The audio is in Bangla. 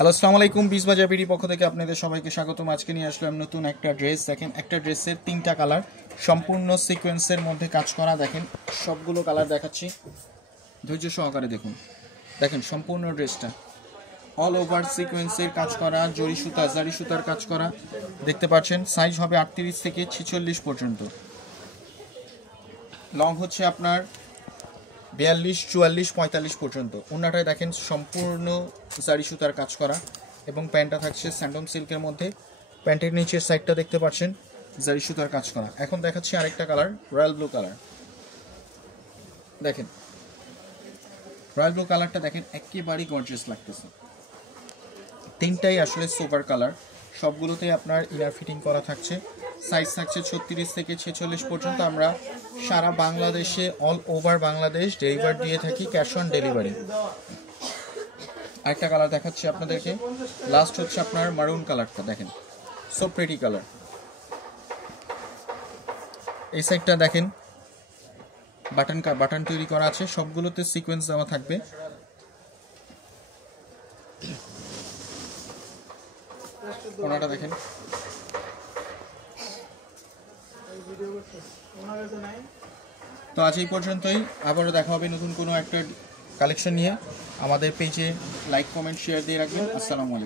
হ্যালো, আসসালামু আলাইকুম। বিশ বাজার বিডি পক্ষ থেকে আপনাদের সবাইকে স্বাগতম। আজকে নিয়ে আসলাম নতুন একটা ড্রেস। দেখেন, একটা ড্রেসের তিনটা কালার, সম্পূর্ণ সিকোয়েন্সের মধ্যে কাজ করা। দেখেন, সবগুলো কালার দেখাচ্ছি, ধৈর্য সহকারে দেখুন। দেখেন সম্পূর্ণ ড্রেসটা অল ওভার সিকোয়েন্সের কাজ করা, জরি সুতা জারি সুতার কাজ করা। দেখতে পাচ্ছেন সাইজ হবে 38 থেকে 46 পর্যন্ত। লং হচ্ছে আপনার 42, 44, 45 পর্যন্ত। ওনাটায় দেখেন সম্পূর্ণ জারি সুতার কাজ করা এবং প্যান্টটা থাকছে স্যান্ডম সিল্কের মধ্যে। প্যান্টের নিচের সাইডটা দেখতে পাচ্ছেন জারি সুতার কাজ করা। এখন দেখাচ্ছি আরেকটা কালার, রয়্যাল ব্লু কালার। দেখেন রয়্যাল ব্লু কালারটা দেখেন একেবারেই গর্জিয়াস লাগতেছে। তিনটাই আসলে সুপার কালার, সবগুলোতেই আপনার ইনার ফিটিং করা থাকছে। সাইজ থাকছে 36 থেকে 46 পর্যন্ত। আমরা সারা বাংলাদেশে, অল ওভার বাংলাদেশ ডেলিভারি দিয়ে থাকি, ক্যাশ অন ডেলিভারি। আরেকটা কালার দেখাচ্ছি আপনাদেরকে, লাস্ট হচ্ছে আপনার মারুন কালারটা। দেখেন সো প্রিটি কালার। এই সাইডটা দেখেন বাটন তৈরি করা আছে, সবগুলোতে সিকোয়েন্স দেওয়া থাকবে। ওনাটা দেখেন। তো আজ এই পর্যন্তই, আবারও দেখা হবে নতুন কোনো একটা কালেকশন নিয়ে। আমাদের পেজে লাইক, কমেন্ট, শেয়ার দিয়ে রাখবেন। আসসালামু আলাইকুম।